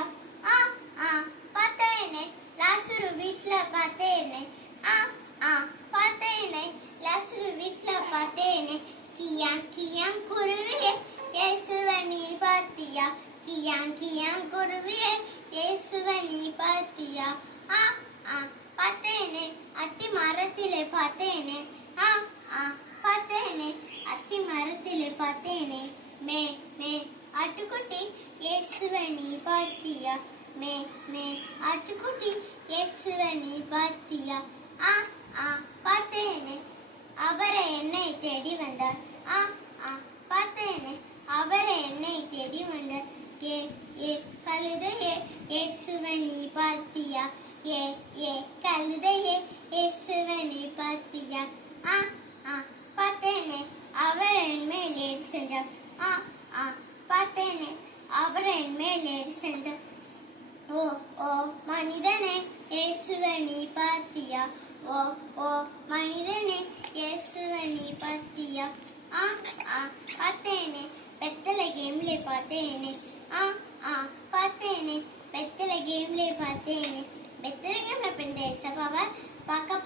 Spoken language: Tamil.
பார்த்தியா ஆ ஆ பார்த்தேனே. லாசுரு வீட்டில் பார்த்தேனே. ஆ ஆ பார்த்தேனே. லாசுரு வீட்டில் பார்த்தேனே. கியான் கியான் குருவியே இயேசுவை நீ பார்த்தியா கியான் கியான் குருவியே இயேசுவை நீ பார்த்தியா ஆ ஆ பார்த்தேனே. அத்தி மரத்திலே பார்த்தேனே. ஆ ஆ பார்த்தேனே. அத்தி மர மரத்திலே பார்த்தேனே. மே மே ஆட்டுக்குட்டி இயேசுவ பார்த்தியா? மே மே ஆட்டுக்குட்டி இயேசுவ பார்த்தியா? ஆ ஆ பார்த்தேனே. அவரை என்னை தேடி வந்தார். ஆ ஆ பார்த்தேனே. அவரை என்னை தேடி வந்தார். ஏ ஏ கழுதையே இயேசுவை பார்த்தியா? ஏ ஏ கழுதையே இயேசுவை பார்த்தியா? ஆ ஆ பார்த்தேனே அவர் என் மேல் ஏறி சென்றார் ஆ ஆ பார்த்தேனே அவர் என் மேல் ஏறி சென்றார் ஓ ஓ மனிதனே இயேசுவனி பார்த்தியா? ஓ ஓ மனிதனே இயேசுவனி பார்த்தியா? ஆ ஆ பார்த்தேனே வெத்தலை கேம்லே பார்த்தேனே. ஆ ஆ பார்த்தேனே வெத்தலை கேம்லே பார்த்தேனே. வெத்தலை கேம்ல பெண் சபாவை பார்க்க